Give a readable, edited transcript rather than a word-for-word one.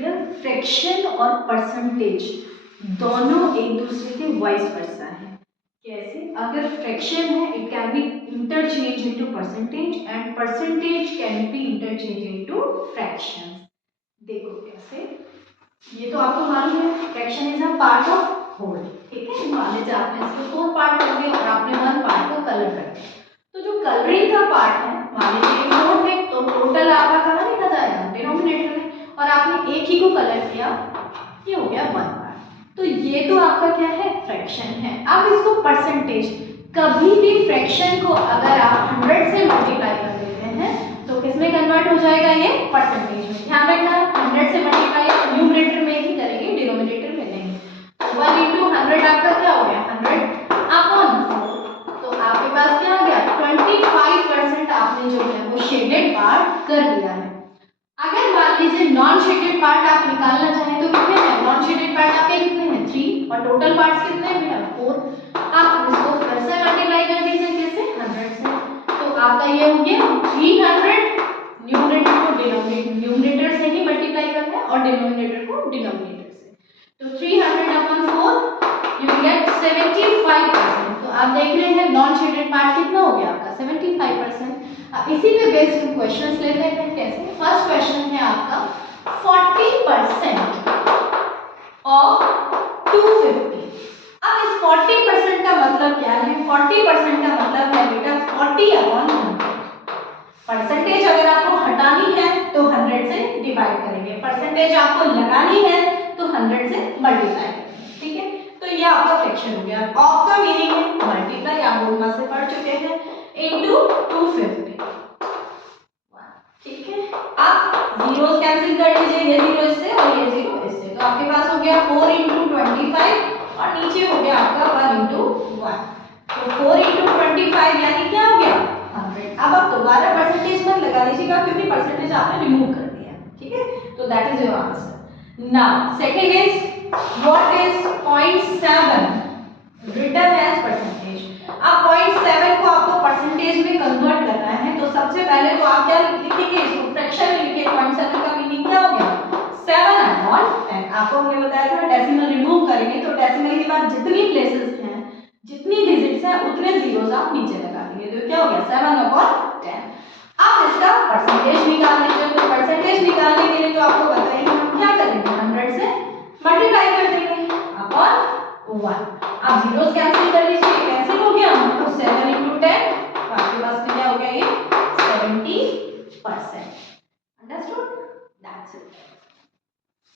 बेटा फ्रैक्शन और परसेंटेज दोनों एक दूसरे के वाइस वर्सा है। कैसे? अगर फ्रैक्शन है it can be interchange into percentage and percentage can be interchange into fraction. देखो कैसे, ये तो आपको मालूम है fraction is a part of whole, ठीक है। मान लीजिए आपने इसको 4 पार्ट कर दिया और आपने 1 पार्ट को कलर कर दिया, तो जो कलरिंग का पार्ट है मान लीजिए 4 है तो टोटल आपका कलर लिखा जाएगा डिनोमिनेटर में, और आपने एक ही को कलर किया, ये हो गया 1 पार्ट। तो ये तो आपका क्या है फ्रैक्शन है। अब इसको परसेंटेज, कभी भी फ्रैक्शन को अगर आप 100 से मल्टीप्लाई कर देते हैं तो किसमें कन्वर्ट हो जाएगा? ये परसेंटेज में। ध्यान रखना 100 से मल्टीप्लाई न्यूमरेटर में ही करेंगे, डिनोमिनेटर में नहीं। 1 into 100 आपका क्या हो गया? 100 अपॉन 4, तो आपके पास क्या आ गया? 25% आपने जो है वो शेडेड पार्ट कर दिया है। अगर मान लीजिए नॉन शेडेड पार्ट आप निकालना चाहें तो कितने हैं? नॉन शेडेड पार्ट आपके कितने हैं? 3, और टोटल पार्ट्स कितने हैं? 4। आप इसको फिर से मल्टीप्लाई कर दीजिए कैसे? 100 से। तो आपका ये हो गया 300, न्यूमरेटर को न्यूमरेटर से ही मल्टीप्लाई करना है और डिनोमिनेटर को डिनोमिनेटर से। तो 300 अपॉन 4 यू गेट 75%। तो आप देख रहे हैं नॉन शेडेड पार्ट कितना हो गया आपका? 75%। अब इसी पे बेस्ड क्वेश्चंस लेते हैं। कैसे? फर्स्ट क्वेश्चन है आपका 40% ऑफ 250। अब इस 40% का मतलब क्या है? 40% का मतलब है बेटा 40 अपॉन 100। परसेंटेज अगर आपको हटानी है तो 100 से डिवाइड करेंगे, परसेंटेज आपको लगानी है तो 100 से मल्टीप्लाई करेंगे, ठीक है। तो ये आपका फ्रैक्शन हो गया। ऑफ का मीनिंग है मल्टीप्लाई, आप बोलना से पढ़ चुके हैं, इनटू 250, ठीक है। अब जीरोस कैंसिल कर लीजिए, ये जीरो इससे और ये जीरो इससे, तो आपके पास हो गया 4 into 25 और नीचे हो गया आपका 1 into 1। तो 4 into 25 यानी क्या हो गया? 100। अब आप दोबारा परसेंटेज मत लगा लीजिएगा क्योंकि परसेंटेज आपने रिमूव कर दिया, ठीक है। तो that is your answer. Now second is what is 0.7 written as percentage. अब 0.7 को आपको परसेंटेज में कन्वर्ट करना है, तो सबसे पहले तो आप क्या लिखेंगे? इसको फ्रैक्शन में लिखिए। 0.7 का मीनिंग क्या हो गया? 7 अपॉन 10। आपको हमने बताया था डेसिमल रिमूव करेंगे तो डेसिमल के बाद जितनी प्लेसेस हैं, जितनी डिजिट्स हैं, उतने जीरोस आप नीचे लगा देंगे, तो क्या हो गया? 7 अपॉन 10। अब इसका परसेंटेज निकाल लीजिए। तो परसेंटेज निकालने के लिए तो आपको बताइए हम क्या करेंगे? 100 से मल्टीप्लाई कर देंगे अपॉन 1। अब जीरोस कैंसिल कर लीजिए, कैंसिल हो गया, तो 7 into 10, तो आपके पास में क्या हो गया? ये 70%। अंडरस्टूड? That's it.